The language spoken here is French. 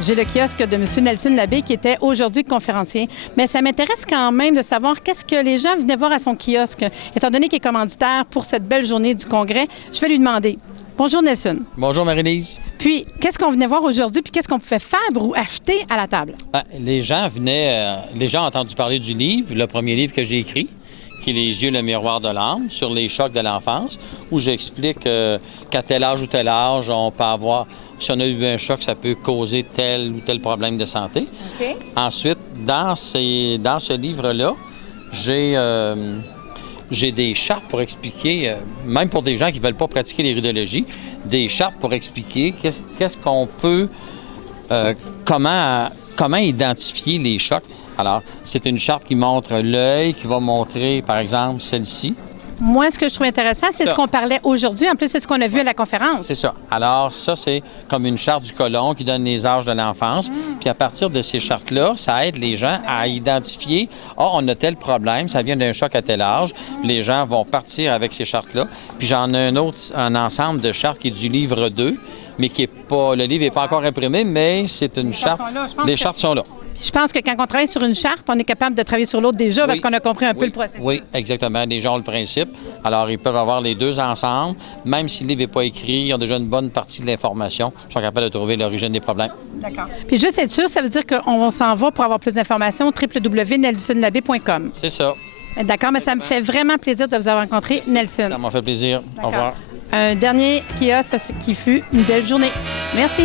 J'ai le kiosque de M. Nelson Labbé qui était aujourd'hui conférencier. Mais ça m'intéresse quand même de savoir qu'est-ce que les gens venaient voir à son kiosque. Étant donné qu'il est commanditaire pour cette belle journée du Congrès, je vais lui demander. Bonjour Nelson. Bonjour Marie-Lise. Puis, qu'est-ce qu'on venait voir aujourd'hui puis qu'est-ce qu'on pouvait faire ou acheter à la table? Les gens ont entendu parler du livre, le premier livre que j'ai écrit, qui est Les yeux, le miroir de l'âme, sur les chocs de l'enfance, où j'explique qu'à tel âge ou tel âge, on peut avoir, si on a eu un choc, ça peut causer tel ou tel problème de santé. OK. Ensuite, dans ce livre-là, j'ai des chartes pour expliquer, même pour des gens qui ne veulent pas pratiquer l'iridologie, des chartes pour expliquer qu'est-ce qu'on peut, comment identifier les chocs. Alors, c'est une charte qui montre l'œil, qui va montrer, par exemple, celle-ci. Moi, ce que je trouve intéressant, c'est ce qu'on parlait aujourd'hui. En plus, c'est ce qu'on a vu à la conférence. C'est ça. Alors, ça, c'est comme une charte du côlon qui donne les âges de l'enfance. Puis à partir de ces chartes-là, ça aide les gens à identifier, on a tel problème, ça vient d'un choc à tel âge. Les gens vont partir avec ces chartes-là. Puis j'en ai un ensemble de chartes qui est du livre 2, mais qui est pas, le livre n'est pas encore imprimé, mais c'est une charte. Les chartes sont là. Je pense que quand on travaille sur une charte, on est capable de travailler sur l'autre déjà parce qu'on a compris un peu le processus. Oui, exactement. Les gens ont le principe. Alors, ils peuvent avoir les deux ensemble. Même si le livre n'est pas écrit, ils ont déjà une bonne partie de l'information. Ils sont capables de trouver l'origine des problèmes. D'accord. Puis juste être sûr, ça veut dire qu'on s'en va pour avoir plus d'informations au www.nelsonlabbé.com. C'est ça. D'accord, mais ça me fait vraiment plaisir de vous avoir rencontré, Nelson. Ça m'a fait plaisir. Au revoir. Un dernier kiosque qui fut une belle journée. Merci.